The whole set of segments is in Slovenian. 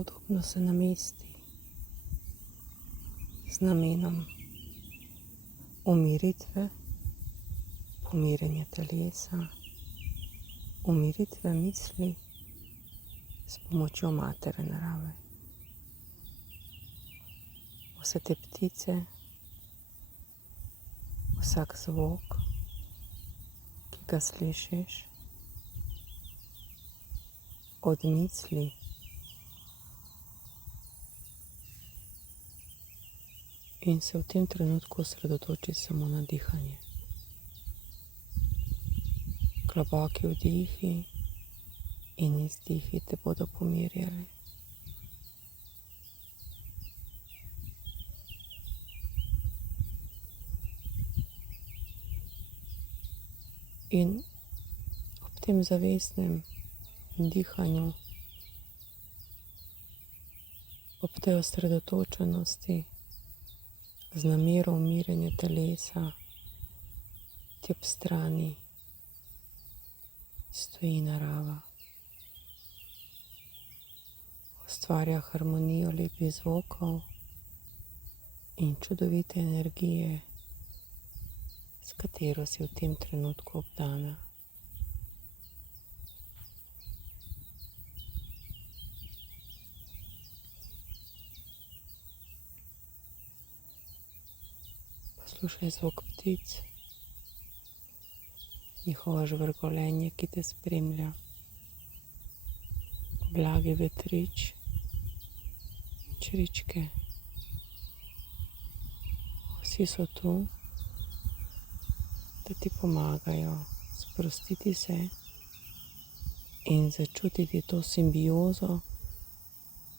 Udobno se namesti z namenom umiritve, pomirjanja telesa, umiritve misli s pomočjo matere narave. Vse te ptice, vsak zvok, ki ga slišiš, od misli in se v tem trenutku osredotoči samo na dihanje. Globoki vdihi in izdihi te bodo pomirjali. In ob tem zavestnem dihanju, ob tej osredotočenosti, z namero umirjanja telesa, ti ob strani stoji narava. Ustvarja harmonijo lepih zvokov in čudovite energije, s katero si v tem trenutku obdana. Poslušaj zvok ptic, njihovo žvrgolenje, ki te spremlja, blagi vetrič, čričke. Vsi so tu, da ti pomagajo sprostiti se in začutiti to simbiozo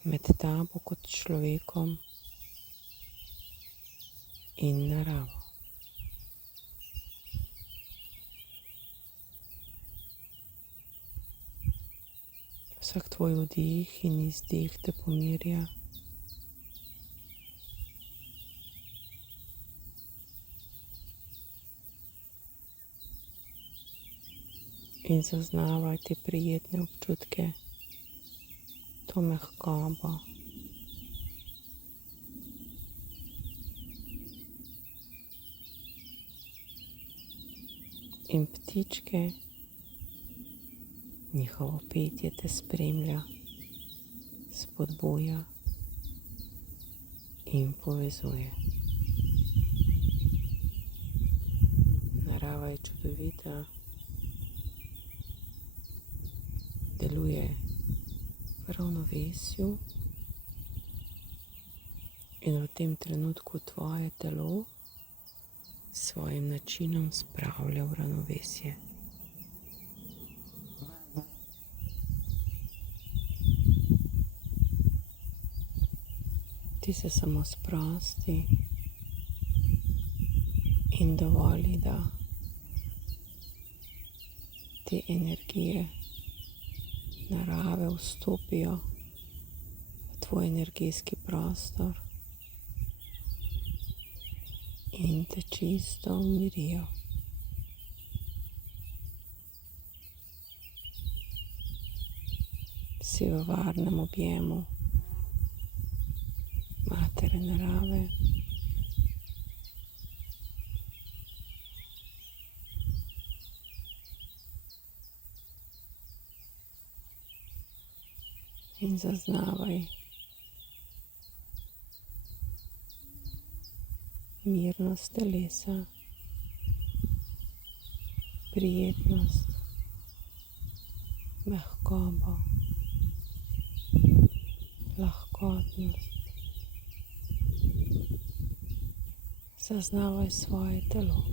med tabo kot človekom in naravo. Vsak tvoj vdih in izdih te pomirja. In zaznavaj te prijetne občutke, to mehkobo. In ptičke, njihovo petje te spremlja, spodbuja in povezuje. Narava je čudovita, deluje v ravnovesju in v tem trenutku tvoje telo s svojim načinom spravlja v ravnovesje. Ti se samo sprosti in dovoli, da te energije narave vstopijo v tvoj energijski prostor in te čisto umirijo. Si v varnem objemu matere narave. In zaznavaj mirnost telesa, prijetnost, mehkobo, lahkotnost. Zaznavaj svoje telo.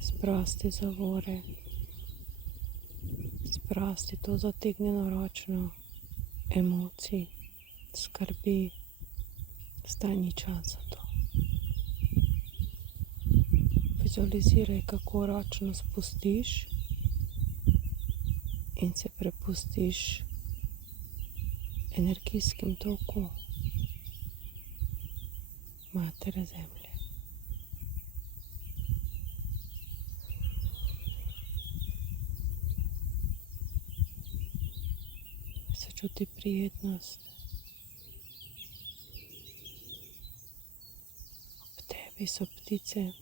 Sprosti zavore, sprosti to zategnjeno ročno emocij, skrbi, zdaj ni čas za to. Vizualiziraj, kako ročno spustiš in se prepustiš energijskim toku matere Zemlje. se čuti prijetnost. Ob tebi so ptice,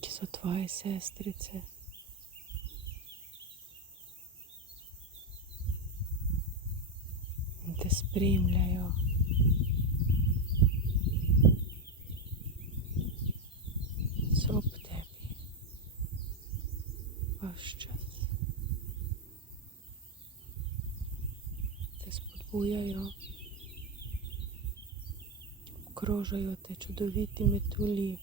ki so tvoje sestrice. In te spremljajo. So ob tebi ves čas. Te spodbujajo. Okrožajo te čudoviti metulji,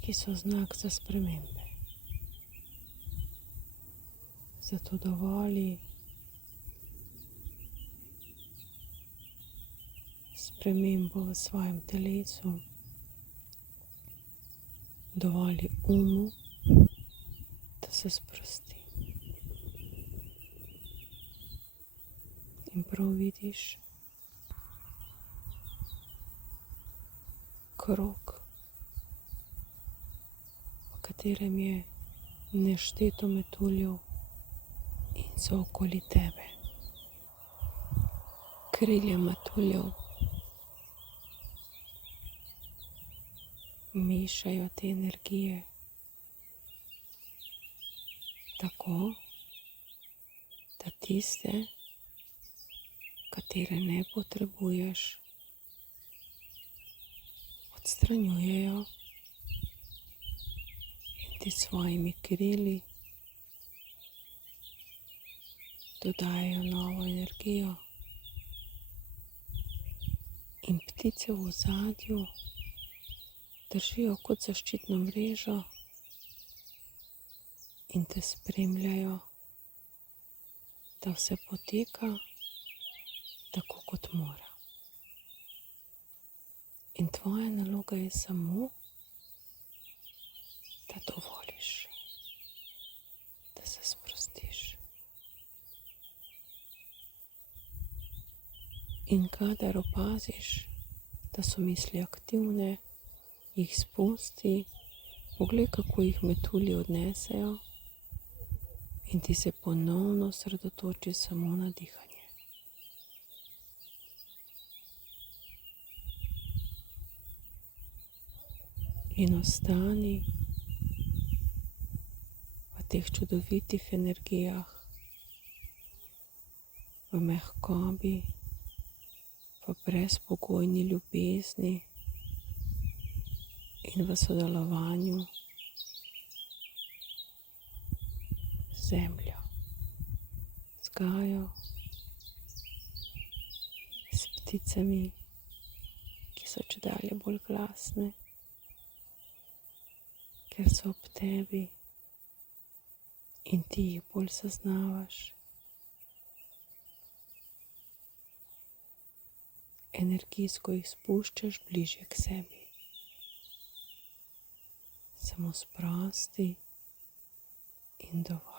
ki so znak za spremembe. Zato dovoli spremembo v svojem telesu, dovoli umu, da se sprosti. In prav vidiš krog, v katerem je nešteto metuljev in so okoli tebe. Krilje metuljev mešajo te energije tako, da tiste, katere ne potrebuješ, odstranjujejo in ti svojimi krili dodajajo novo energijo. In ptice v ozadju držijo kot zaščitno mrežo in te spremljajo, da vse poteka tako, kot mora. In tvoja naloga je samo, da dovoliš, da se sprostiš. In kadar opaziš, da so misli aktivne, jih spusti, poglej, kako jih metulji odnesejo in ti se ponovno osredotoči samo na dihanje. In ostani v teh čudovitih energijah, v mehkobi, v brezpogojni ljubezni in v sodelovanju z zemljo, z Gajo, s pticami, ki so čedalje bolj glasne, ker so ob tebi in ti jih bolj zaznavaš. Energijsko jih spuščaš bližje k sebi. Samo sprosti in dovolj.